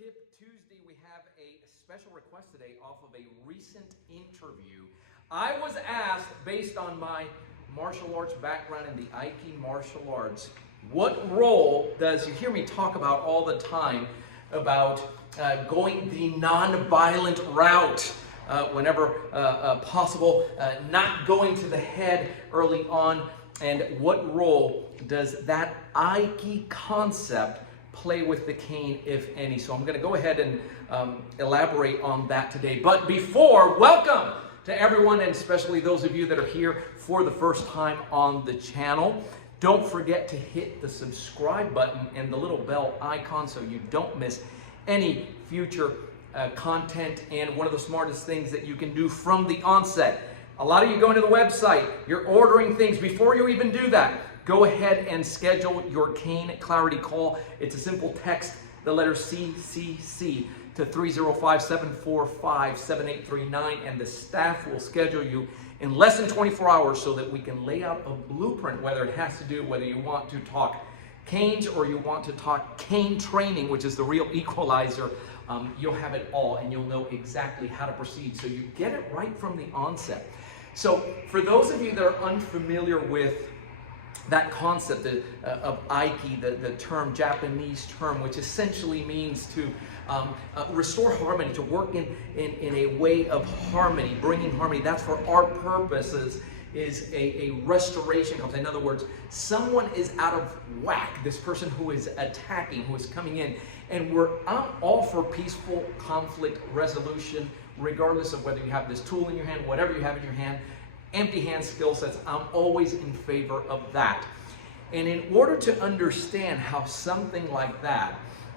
Tip Tuesday, we have a special request today off of a recent interview. I was asked, based on my martial arts background in the Aiki martial arts, what role does, you hear me talk about all the time, about going the non-violent route whenever possible, not going to the head early on, and what role does that Aiki concept play with the cane, if any? So I'm going to go ahead and elaborate on that today. But before, welcome to everyone, and especially those of you that are here for the first time on the channel. Don't forget to hit the subscribe button and the little bell icon so you don't miss any future content. And one of the smartest things that you can do from the onset, a lot of you go into the website, you're ordering things. Before you even do that, go ahead and schedule your cane clarity call. It's a simple text, the letter CCC, to 305-745-7839, and the staff will schedule you in less than 24 hours so that we can lay out a blueprint, whether it has to do, whether you want to talk canes or you want to talk cane training, which is the real equalizer. You'll have it all and you'll know exactly how to proceed. So you get it right from the onset. So for those of you that are unfamiliar with that concept of Aiki, the term, Japanese term, which essentially means to restore harmony, to work in a way of harmony, bringing harmony. That's for our purposes, is a restoration concept. In other words, someone is out of whack, this person who is attacking, who is coming in, and I'm all for peaceful conflict resolution, regardless of whether you have this tool in your hand, whatever you have in your hand, empty hand skill sets. I'm always in favor of that. And in order to understand how something like that,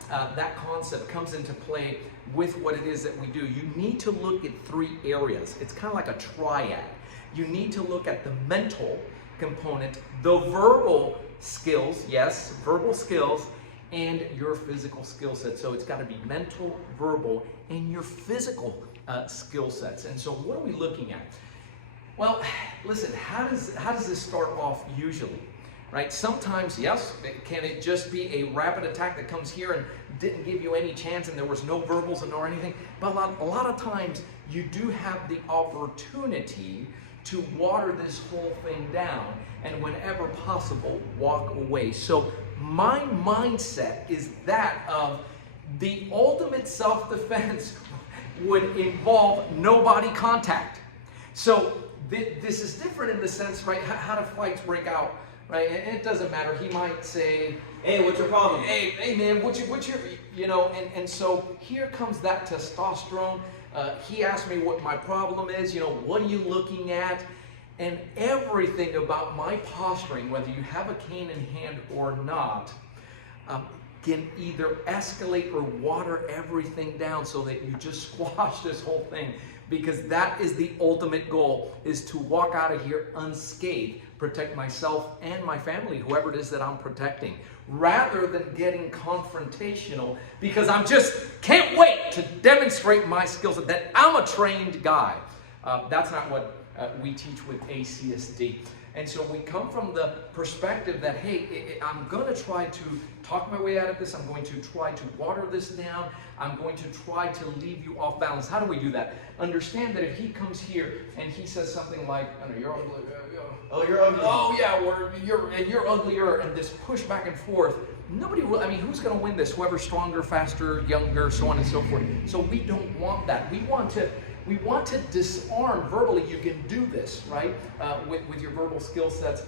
that concept comes into play with what it is that we do, you need to look at three areas. It's kind of like a triad. You need to look at the mental component, the verbal skills, yes, verbal skills, and your physical skill set. So it's got to be mental, verbal, and your physical skill sets. And so what are we looking at? Well, listen, how does this start off usually, right? Sometimes, yes, can it just be a rapid attack that comes here and didn't give you any chance and there was no verbals or anything? But a lot of times you do have the opportunity to water this whole thing down and whenever possible, walk away. So my mindset is that of the ultimate self-defense would involve no body contact. So this is different in the sense, right, how do fights break out, right? And it doesn't matter. He might say, hey, what's your problem? Hey man, what's your, you know, and so here comes that testosterone. He asked me what my problem is, you know, what are you looking at? And everything about my posturing, whether you have a cane in hand or not, can either escalate or water everything down so that you just squash this whole thing. Because that is the ultimate goal, is to walk out of here unscathed, protect myself and my family, whoever it is that I'm protecting, rather than getting confrontational, because I'm just can't wait to demonstrate my skills, that I'm a trained guy. That's not what we teach with ACSD. And so we come from the perspective that, hey, I'm going to try to talk my way out of this. I'm going to try to water this down. I'm going to try to leave you off balance. How do we do that? Understand that if he comes here and he says something like, I don't know, you're ugly. Oh, you're ugly. Oh, yeah, you're uglier, and this push back and forth. Nobody will, I mean, who's going to win this? Whoever's stronger, faster, younger, so on and so forth. So we don't want that. We want to disarm verbally. You can do this, right? With your verbal skill sets.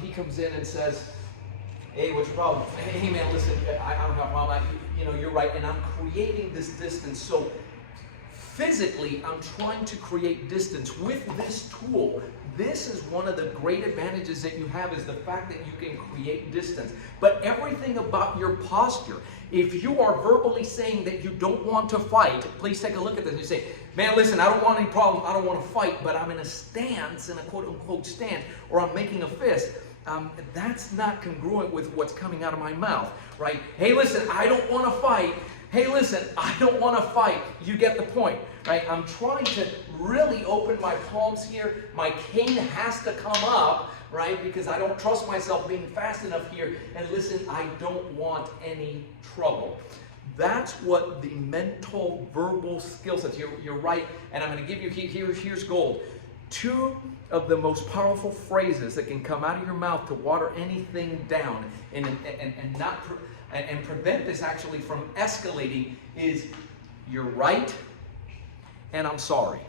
He comes in and says, hey, what's your problem? Hey man, listen, I don't have a problem. You know, you're right. And I'm creating this distance. So physically, I'm trying to create distance with this tool. This is one of the great advantages that you have, is the fact that you can create distance. But everything about your posture, if you are verbally saying that you don't want to fight, please take a look at this. You say, man, listen, I don't want any problem. I don't want to fight, but I'm in a stance, in a quote-unquote stance, or I'm making a fist. That's not congruent with what's coming out of my mouth, right? Hey, listen, I don't want to fight. Hey, listen, I don't want to fight. You get the point, right? I'm trying to really open my palms here. My cane has to come up, right? Because I don't trust myself being fast enough here. And listen, I don't want any trouble. That's what the mental verbal skill sets. You're right, and I'm going to give you here's gold. 2 of the most powerful phrases that can come out of your mouth to water anything down and prevent this actually from escalating is "you're right" and "I'm sorry."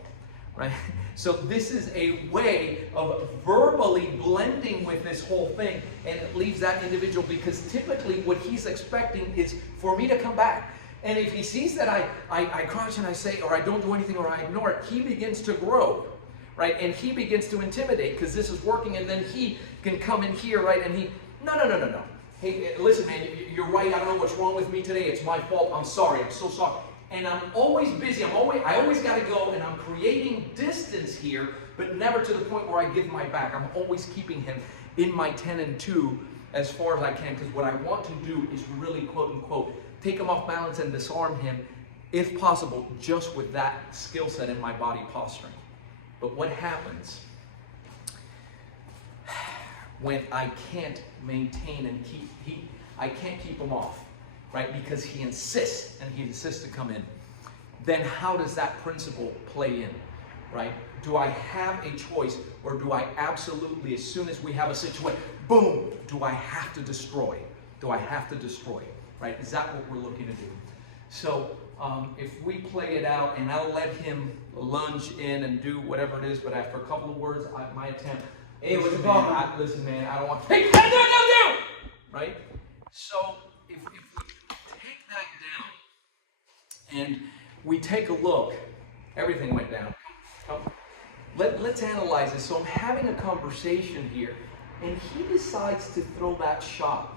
Right? So this is a way of verbally blending with this whole thing, and it leaves that individual, because typically what he's expecting is for me to come back. And if he sees that I crouch and I say, or I don't do anything, or I ignore it, he begins to grow, right? And he begins to intimidate because this is working, and then he can come in here, right? And he, no. Hey, listen, man, you're right. I don't know what's wrong with me today. It's my fault. I'm sorry. I'm so sorry. And I'm always busy. I always got to go, and I'm creating distance here, but never to the point where I give my back. I'm always keeping him in my 10 and 2 as far as I can, because what I want to do is really, quote unquote, take him off balance and disarm him, if possible, just with that skill set in my body posturing. But what happens when I can't maintain and I can't keep him off? Right, because he insists to come in, then how does that principle play in, right? Do I have a choice, or do I absolutely, as soon as we have a situation, boom, do I have to destroy? Do I have to destroy, right? Is that what we're looking to do? So if we play it out, and I'll let him lunge in and do whatever it is, but after a couple of words, my attempt, Hey, what's your problem? Listen, man, I don't want, hey, no, right? So if we take that down and we take a look, everything went down. Let's analyze this. So I'm having a conversation here, and he decides to throw that shot,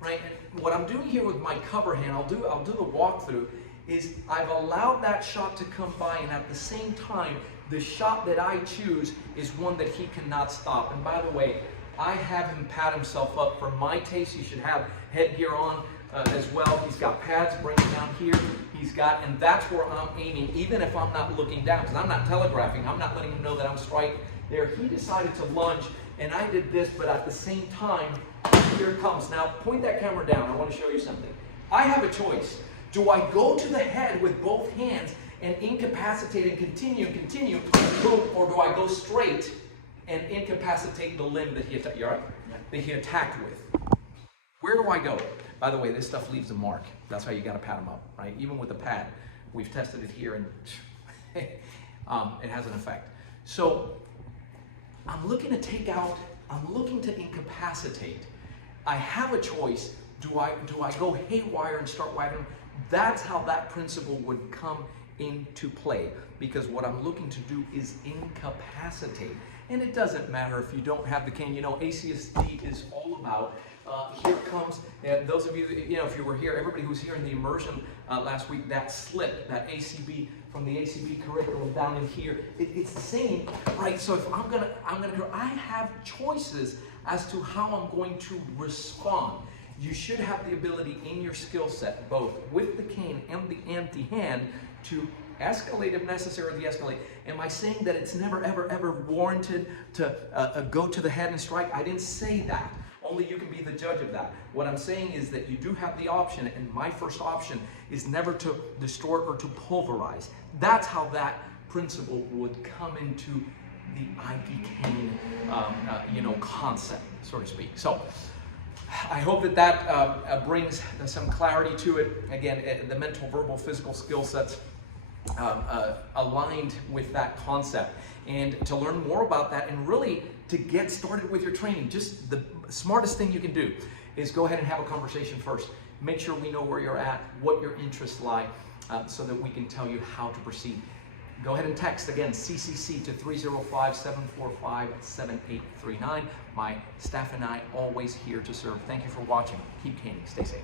right? And what I'm doing here with my cover hand, I'll do the walkthrough, is I've allowed that shot to come by, and at the same time, the shot that I choose is one that he cannot stop. And by the way, I have him pat himself up. For my taste, he should have headgear on as well. He's got pads bringing down here. He's got, and that's where I'm aiming, even if I'm not looking down, because I'm not telegraphing. I'm not letting him know that I'm strike there. He decided to lunge, and I did this, but at the same time, here it comes. Now, point that camera down. I want to show you something. I have a choice. Do I go to the head with both hands and incapacitate and continue, boom, or do I go straight and incapacitate the limb that he attacked? You all right? Yeah. That he attacked with. Where do I go? By the way, this stuff leaves a mark. That's how you got to pat him up, right? Even with the pad, we've tested it here, and it has an effect. So I'm looking to take out. I'm looking to incapacitate. I have a choice. Do I go haywire and start wagging? That's how that principle would come into play, because what I'm looking to do is incapacitate. And it doesn't matter if you don't have the cane. You know, ACSD is all about, here it comes, and those of you, if you were here, everybody who was here in the immersion last week, that slip, that ACB, from the ACB curriculum down in here, it's the same, right? So if I'm gonna go, I have choices as to how I'm going to respond. You should have the ability in your skill set, both with the cane and the empty hand, to escalate if necessary, de-escalate. Am I saying that it's never, ever warranted to go to the head and strike? I didn't say that. Only you can be the judge of that. What I'm saying is that you do have the option, and my first option is never to distort or to pulverize. That's how that principle would come into the Aiki cane, concept, so to speak. So I hope that brings some clarity to it. Again, the mental, verbal, physical skill sets aligned with that concept. And to learn more about that, and really to get started with your training, just the smartest thing you can do is go ahead and have a conversation first. Make sure we know where you're at, what your interests lie, so that we can tell you how to proceed. Go ahead and text, again, CCC to 305-745-7839. My staff and I always here to serve. Thank you for watching. Keep caning. Stay safe.